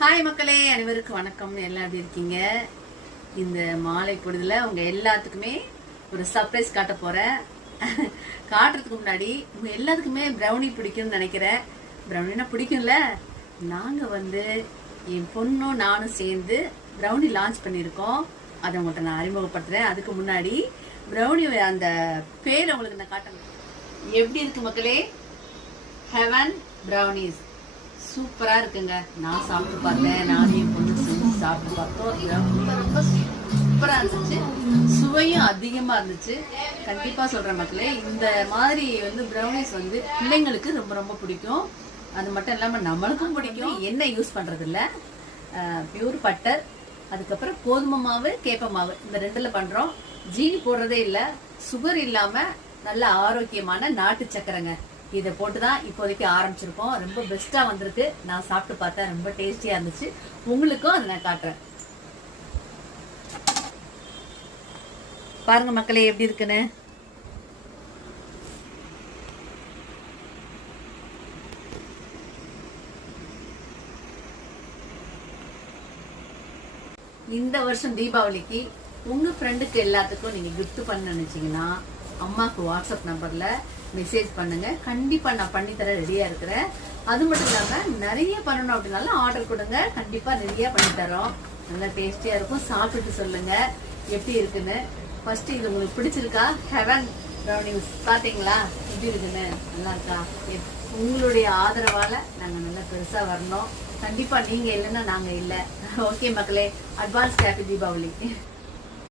Hi மக்களே, அனைவருக்கும் வணக்கம். எல்லாம் எப்படி இருக்கீங்க? இந்த மாலை பொழுதுல உங்க எல்லாத்துக்குமே ஒரு சர்ப்ரைஸ் காட்ட போறேன். காட்டுறதுக்கு முன்னாடி உங்க எல்லாத்துக்குமே ப்ரௌனி பிடிக்கும்னு நினைக்கிறேன். ப்ரௌனினா பிடிக்கும்ல? நாங்க என் பொண்ணும் நானும் சேர்ந்து ப்ரௌனி லான்ச் பண்ணியிருக்கோம். அதை உங்கள்கிட்ட நான் அறிமுகப்படுத்துறேன். அதுக்கு முன்னாடி ப்ரௌனி அந்த பேர் உங்களுக்கு நான் காட்டணும். எப்படி இருக்கு மக்களே? ஹெவன் ப்ரௌனிஸ் சூப்பரா இருக்குங்க. நான் சாப்பிட்டு பார்த்தேன், நானும் என் பொண்ணு செஞ்சு சாப்பிட்டு பார்த்தோம். ரொம்ப ரொம்ப சூப்பரா இருந்துச்சு, சுவையும் அதிகமா இருந்துச்சு. கண்டிப்பா சொல்றேன் மக்களே, இந்த மாதிரி ப்ரௌனிஸ் பிள்ளைங்களுக்கு ரொம்ப ரொம்ப பிடிக்கும். அது மட்டும் இல்லாம நம்மளுக்கும் பிடிக்கும். எண்ணெய் யூஸ் பண்றது இல்ல, பியூர் பட்டர், அதுக்கப்புறம் கோதுமை மாவு, கேப்ப மாவு, இந்த ரெண்டுல பண்றோம். ஜீனி போடுறதே இல்ல, சுகர் இல்லாம நல்ல ஆரோக்கியமான நாட்டு சக்கரைங்க. இதை போட்டுதான் இப்போதைக்கு ஆரம்பிச்சிருக்கோம். ரொம்ப பெஸ்டா வந்திருக்கு. நான் சாப்பிட்டு பார்த்தேன், ரொம்ப டேஸ்டியா இருந்துச்சு. உங்களுக்கும் அதை நான் காட்டுறேன். பாருங்க மக்களே எப்படி இருக்குன்னு. இந்த வருஷம் தீபாவளிக்கு உங்க ஃப்ரெண்டுக்கு எல்லாத்துக்கும் நீங்க கிஃப்ட் பண்ண நினைச்சீங்கன்னா அம்மாக்கு வாட்ஸ்அப் நம்பர்ல மெசேஜ் பண்ணுங்க. கண்டிப்பா நான் பண்ணி தர ரெடியா இருக்கிறேன். அது மட்டும் இல்லாம நிறைய பண்ணணும் அப்படின்னாலும் ஆர்டர் கொடுங்க, கண்டிப்பா நிறைய பண்ணி தரோம். நல்லா டேஸ்டியா இருக்கும். சாப்பிட்டு சொல்லுங்க எப்படி இருக்குன்னு. ஃபர்ஸ்ட் இது உங்களுக்கு பிடிச்சிருக்கா? ஹெவன் ப்ரௌனிஸ் பாத்தீங்களா எப்படி இருக்குன்னு? நல்லா இருக்கா? உங்களுடைய ஆதரவால நாங்க நல்லா பெருசா வரணும். கண்டிப்பா நீங்க இல்லைன்னா நாங்க இல்ல. ஓகே மக்களே, அட்வான்ஸ் ஹாப்பி தீபாவளி.